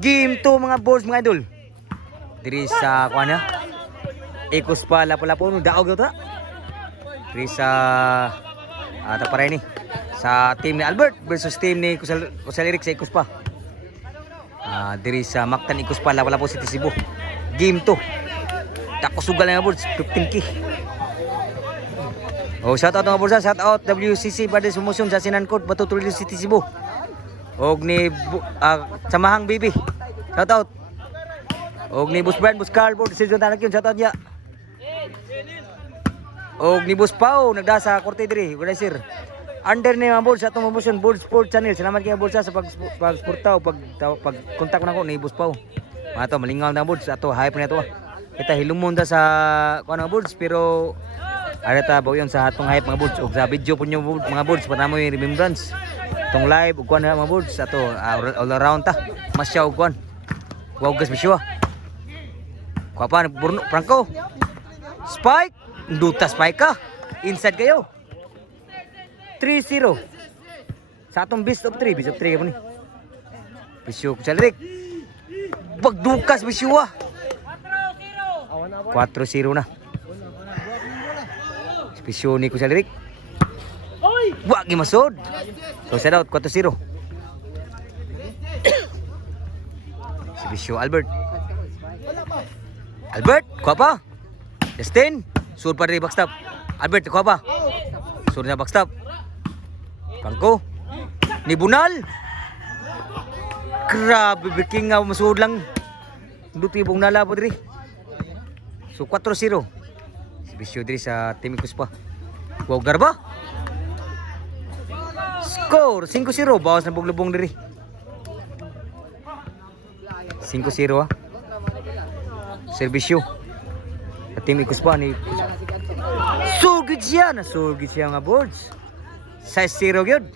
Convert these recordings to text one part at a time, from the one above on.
Game 2 mga boys mga idol. Diri sa kuan ya. Ikos pa lapo-lapo no daog ta. Diri sa taparay ni sa team ni Albert versus team ni Kusalirik sa Ikos pa. Diri sa Mactan Ikos pa lapo-lapo City Cebu. Game 2. Tako sugal nga boys 15k. Oh, shout out mga boys, shout out WCC Brothers Promotion sa Sinankot Batutuloy City Cebu. Og ni Samahang Bibi. Shout out. Og ni Bus Brand, Bus Carl, Bus Siljon tanak yun, shout out niya. Og ni Bus Pau nagda sa korte diri, wala sir. Under ni mga boys sa atong promotion Board Sport Channel. Salamat kay boys sa pag-sportaw, pag kontak nako ni Bus Pau. Ato malingaw na boys ato hype na to. Kita hilumon ta sa kuno boys pero ara ta ba yon sa atong hype mga boys og sa video po nyo mga boys para mo remembrance. Tong live ug kuan mga boys ato all around ta. Masyaw kuan. Wow gas bisyo. Kuha pa Bruno Franco. Spike, duta spike ka. Inside kayo. 3-0. Sa atong best of 3 mo ni. Bisyo Kusalirik. Pagdukas bisyo 4-0 na. Bisyo ni Kusalirik. Wag gimasod. So set out 4-0. Si Bisyo Albert. Albert, kuha pa. Justin, sur pa rin backstop. Albert, kuha pa. Sur na backstop. Franco. Ni Bunal. Grabe, biking nga masud lang. Dutibong nala po diri. So 4-0. Si Bisyo diri sa Team Ikos pa. Wow, garba. Score 5-0. Bawas na buglubong diri. 5-0 Serbisyo. At Team Ikos pa ni Surgit siya nga boards. 6-0 gyud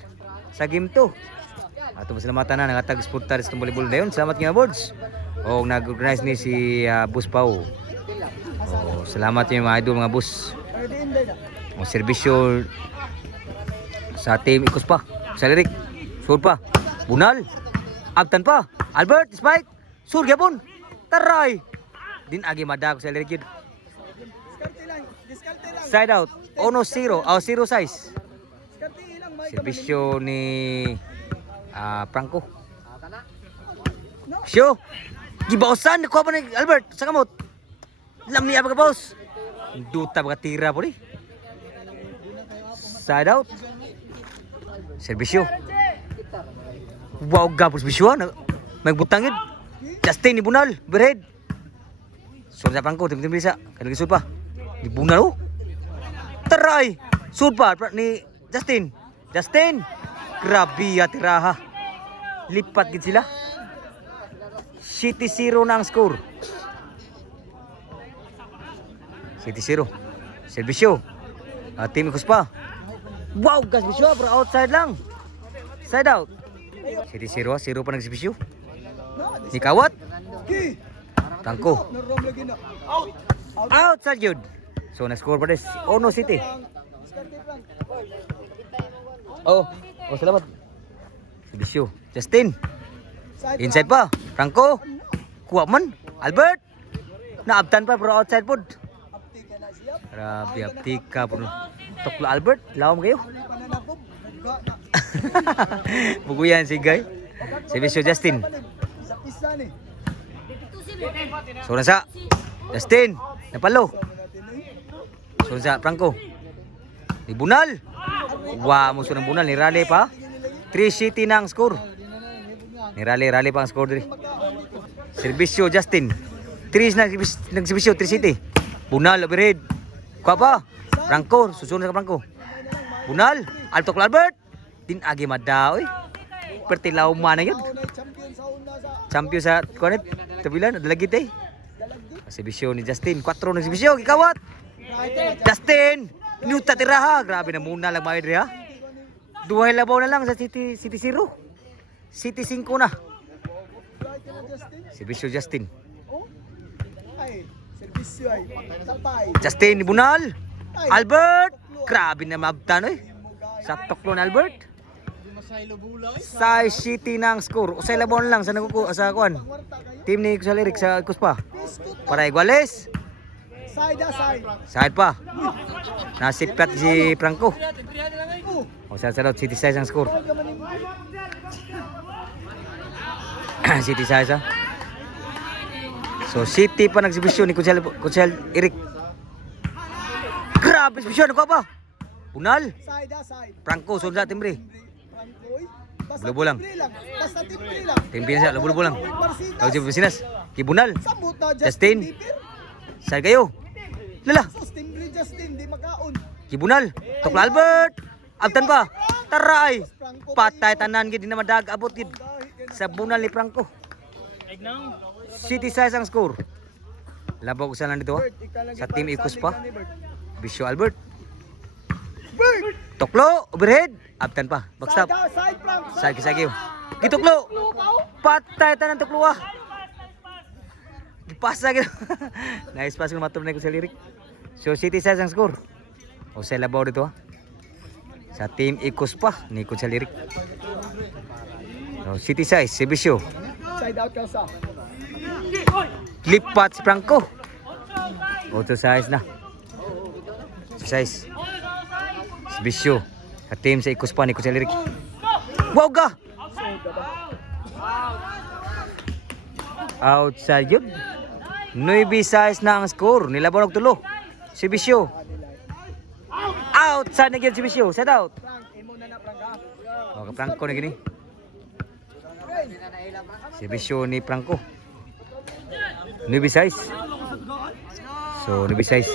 sa game 2. Ato pasalamatan na nangatag sportar sa volleyball dayon. Salamat nga boards. O nag-organize ni si Bus Pau. Salamat yung mga idol mga bus. O serbisyo sa Team Ikos pa. Kusalirik. Sur pa. Bunal. Abtan pa. Albert. Spike. Sur gyapon. Taray. Din agi madag Kusalirik yun. Side out. 1-0. 0 size. Serbisyo ni Franco. Syo. Gibausan. Nakuha pa ni Albert. Sa kamot. Lam niya pagka boss. Duta pagka tira po ni. Side out. Serbisyo. Wow, gapos bisyo. May butangid. Justin ni Bunal. Berhead. Sud sa Franco. Tim-tim bisa. Kanagi sud pa. Ni Bunal oh. Taray. Sud pa ni Justin. Justin. Grabe ya tiraha. Lipat gid sila. 7-0 na ang score. 7-0. Serbisyo. Team Ikos pa. Wow, gas bisyo bro, outside lang. Side out. 7-0, 0 pa nagserbisyo. Ni Kawat. Tangko. Outside yun. So na-score pa des. Ono City. Oh, salamat. Serbisyo. Justin. Inside pa. Franco. Kuha man. Albert. Naabtan pa bro, outside pod. Grabe, aptika po. Toklo Albert, lawam kayo. Buguyan si Guy. Serbisyo Justin. So nasa Justin, napalo. So nasa Franco. Ni Bunal. Wow, muso ng Bunal, ni Raleigh pa. 3-0 na ang score. Ni Raleigh pa ang score diri. Serbisyo Justin. 3 nagserbisyo 3-0. Bunal overhead. Kuha pa. Franco, susunod sa Franco. Bunal, Alto Albert. Din agi madaw eh. Pertilaw man na yun. Champion sa kuanit. Tabilan, dalagit eh. Serbisyo ni Justin. 4 nagserbisyo, gikawat. Justin, niuta tiraha. Grabe na muna lang mga idri ha. Duhay labaw na lang sa City 0. City 5 na. Serbisyo Justin. Justin ni Bunal. Albert. Grabe na mabtan eh. Sa toklo na Albert. Size City ng score. Usay labon lang sa naguko sa kuan. Team ni Kusal Eric sa Kuspa. Para iguales. Side pa. Nasipkat si Franco. O sa sarot City size ang score. City size ha. So City pa nagsibisyon ni Kusal Eric. Grabe bisyon ko pa. Bunal. Franco sunod sa timbre. Lubo lang. Timbre siya, lubo lang. Tawag si Bisinas. Kibunal. Justin. Side kayo. Lala. Kibunal. Tukla Albert. Abtan pa. Taray. Patay tanan gid na madag abot gid sa bunal ni Franco. City size ang score. Labaw ko sana dito ha. Sa team Ikos pa. Bisyo Albert. Tuklo, overhead. Abtan pa. Backstop. Side kisagyo. Gituklo. Patay tanan tuklo ah. Gipasa gid. Nice pass ko matur na ko sa lirik. So City size ang score. O sa labaw dito ha. Sa team Ikos pa ni ko sa lirik. So City size si Bisyo. Side out ka sa. Lipat si Franco. Auto size na. Size. Si Bisyo. Sa team sa Ikos pa ni ko sa lirik. Wow ga! Outside yun. 9 size na ang score. Nilabaw ng tulo. Si Bisyo. Outside na yun si Bisyo. Set out. Okay, Franco na gini. Si Bisyo ni Franco. 9 size. So 9 size.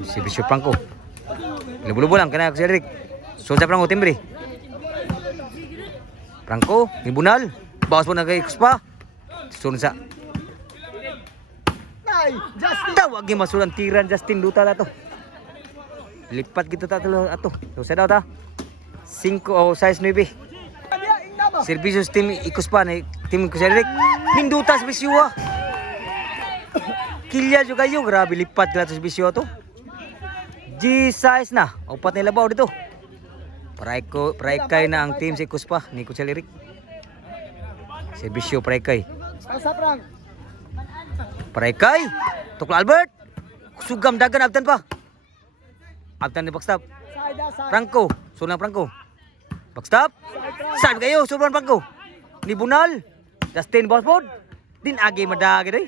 Si Bisyo Franco. Lubo-lubo lang kana si Eric. So sa Franco timbre. Franco, ni Bunal. Bawas po na kay Kuspa. Sunod sa tawag yung masulang tiran Justin Duta na to. Lipat kita tatlo ato. So sa daw ta. 5 o size 9. Servicios team Ikos pa na team ko sa Eric. Mindutas bisyo. Kilya juga kayo, grabe lipat gratis bisyo to. G size na. Upat nila baw dito. Praikay na ang team si Ikos pa ni Kusal Eric. Servisyo Praikay. Praikay. Tukla Albert. Sugam dagan abtan pa. Abtan ni backstop. Franco. Sunang Franco. Backstop. Saan kayo? Sobrang Franco. Ni Bunal. Justin Bosford. Din agi madagi day.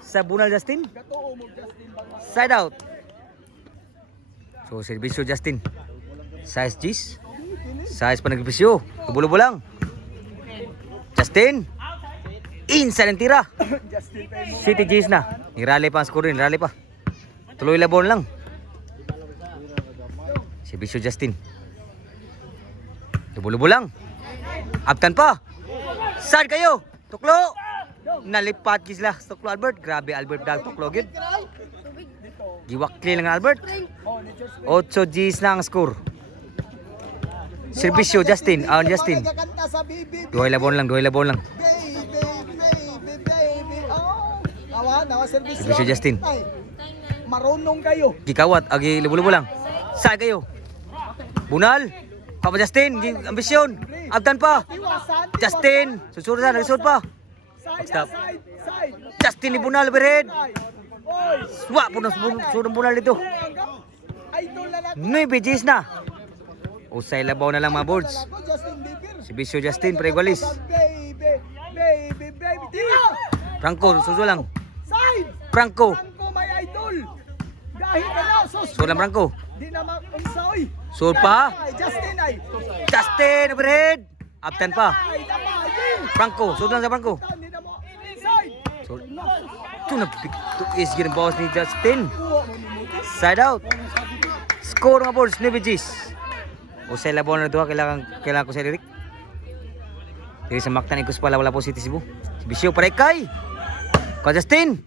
Sa Bunal Justin. Side out. So servisyo Justin. Size G's. Size pa nagbisyo. Bulo-bulo lang. Justin. Inside ang tira. City G's na. Nirali pa ang score, nirali pa. Tuloy labon lang. Servisyo Justin. Bulo-bulo lang. Abtan pa. Saan kayo? Tuklo. Nalipat gisla. Tuklo Albert. Grabe Albert dag tuklo gid. Giwakli lang Albert. 8 G's na ang score. Servisyo Justin. Justin. Duhay labon lang. Servisyo Justin. Marunong kayo. Gikawat. Agi lubo-lubo lang. Saan kayo? Bunal. Papa Justin. Ambisyon. Abtan pa. Justin. Susunod na. Nagsunod pa. Stop. Justin ni Bunal. Overhead. Wah po na sunod Bunal dito. 9 G's na. Usay labaw na lang mga boards. Si Bisyo Justin pre-igualis. Franco, suso lang. Franco. May idol. Gahit ka na. Sulam Franco. Di na makunsaoy. Sul pa. Justin ay. Justin overhead. Abtan pa. Franco, sulam sa Franco. Di na mo inside. So, ito na is yun ang bawas ni Justin. Side out. Score mga boards, 9 G's. Usay labaw na ito, kailangan ko sa Eric. Dili sa Mactan Ikos pala, wala po City Cebu. Si Bisyo Praikay. Kwa Justin.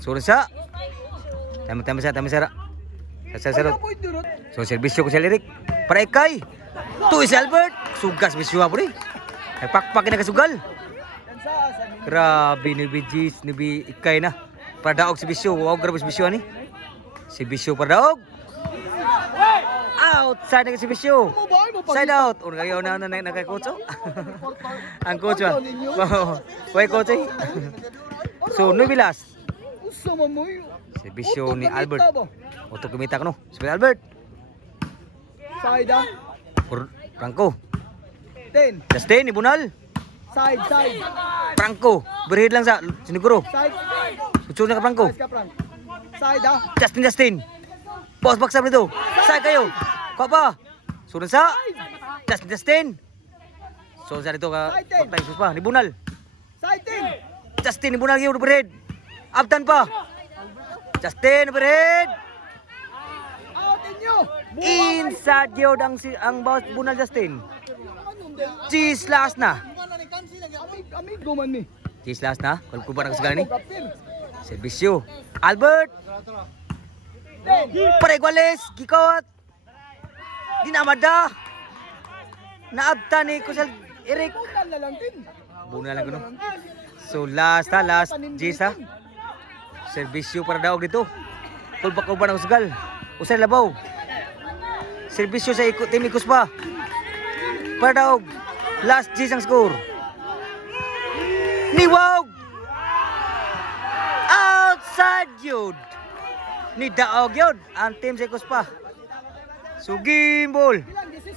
Surun sa. Tama sa. So servisyo ko sa Eric. Praikay. Tuwi si Albert. Sugas Bisyo po rin. Nagpakpak na kasugal. Grabe ni Bijis, ni Ikay na. Paradaog si Bisyo. Wow, grabe si Bisyo ni. Si Bisyo paradaog. Outside ng servisyo. Mabay mo pa. Side out. O kayo na nakakotso. Ang coach ba? Why coach eh? So, no bilas. Usa man mo. Servisyo ni Albert. Oto kumita ka no. Sabi Albert. Side ah. Franco. 10. Justin, ibunal. Side, side. Franco. Berhid lang sa siniguro. Side. Utsura ka Franco. Side ka, Frank. Side ah. Justin. Boss box up nito. Side kayo. Kuha pa. Sunod sa. Justin. So sa dito ka. Patay sus pa. Nibunal. Side 10. Justin, nibunal kayo. Berhid. Abtan pa. Justin, berhid. Out inyo. Inside yun ang boss bunal Justin. Cheese last na. Amigo man ni. Cheese last na. Kalkuba na kasagala ni. Kapil. Servisyo. Albert. 10. Paregwales. Kikot. Dinamada. Naabta ni Kusal Eric. Bunal na lang din. Bunal lang kuno. So last Cheese ha. Servisyo para daog dito. Kulpa-kulpa ng kasagala. Usay labaw. Servisyo sa Team Ikus pa. Para daog. Last G's ang score. Niwag! Outside yun. Ni daog yun. Ang team sa Ikus pa. So game ball. Ilan, 16?